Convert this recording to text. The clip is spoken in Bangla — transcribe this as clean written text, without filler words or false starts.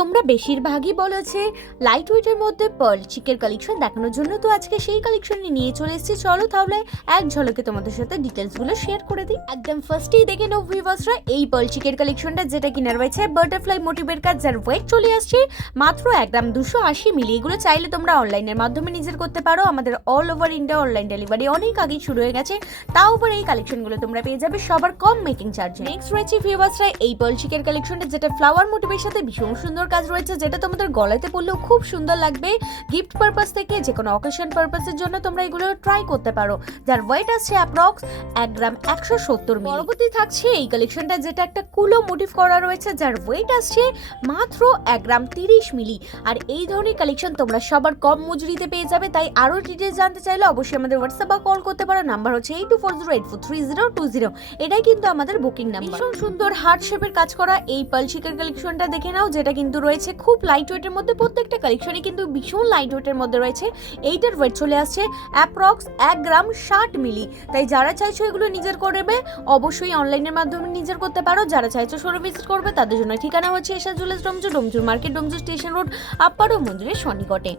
তোমরা বেশিরভাগই বলেছে লাইট ওয়েটের মধ্যে পার্ল চিকের কালেকশন দেখানোর জন্য। তো আজকে সেই কালেকশনই নিয়ে চলে এসেছি। চলো তাহলে এক ঝলকে তোমাদের সাথে ডিটেলসগুলো শেয়ার করে দিই। একদম ফার্স্টেই দেখে নাও ভিউয়ার্সরা এই পার্ল চিকের কালেকশনটা, যেটা কিনার রয়েছে বাটারফ্লাই মোটিভের কাজ, যার ওয়েট চলে আসছে মাত্র 1 গ্রাম 280 মিলি। এগুলো চাইলে তোমরা অনলাইনের মাধ্যমে নিজের করতে পারো। আমাদের all over India online delivery অনেক আগেই শুরু হয়ে গেছে। তাও আবার এই কালেকশনগুলো তোমরা পেয়ে যাবে সবার কম মেকিং চার্জে। নেক্সট রয়েছে ভিউয়ার্সরা এই পার্ল চিকের কালেকশনটা, যেটা ফ্লাওয়ার মোটিভের সাথে ভীষণ সুন্দর কাজ রয়েছে, যেটা তোমাদের গলাতে পরলেও খুব সুন্দর লাগবে। গিফট পারপাস থেকে যে কোনো অকেশন পারপাসের জন্য তোমরা এগুলো ট্রাই করতে পারো, যার ওয়েট আছে অ্যাপ্রক্স 1 গ্রাম 170 মিলি। পরবর্তী থাকছে এই কালেকশনটা, যেটা একটা কুলো মোটিভ করা রয়েছে, যার ওয়েট আসছে মাত্র 1 গ্রাম 30 মিলি। আর এই ধরনের কালেকশন তোমরা সবার কম মজুরিতে পেয়ে যাবে। তাই আরো ডিটেইলস জানতে চাইলে অবশ্যই আমাদের হোয়াটসঅ্যাপ বা কল করতে পারো। নাম্বার হচ্ছে 8240843020। এটাই কিন্তু আমাদের বুকিং নাম্বার। ভীষণ সুন্দর হার্ট শেপের কাজ করা এই পার্ল চিকের কালেকশনটা দেখে নাও, যেটা কিন্তু রয়েছে খুব লাইট ওয়েটের মধ্যে। প্রত্যেকটা কালেকশনই কিন্তু ভীষণ লাইট ওয়েটের মধ্যে রয়েছে। এইটার ওয়েট চলে আসছে অ্যাপ্রক্স 1 গ্রাম 60 মিলি। তাই যারা চাইছো এগুলো নিজের করবে অবশ্যই অনলাইনের মাধ্যমে নিজের করতে পারো। যারা চাইছো শোরুম ভিজিট করবে তাদের জন্য ঠিকানা হচ্ছে Esha jewellers Domjur market, Domjur station road, আপার ও মন্দিরের সন্নিকটে।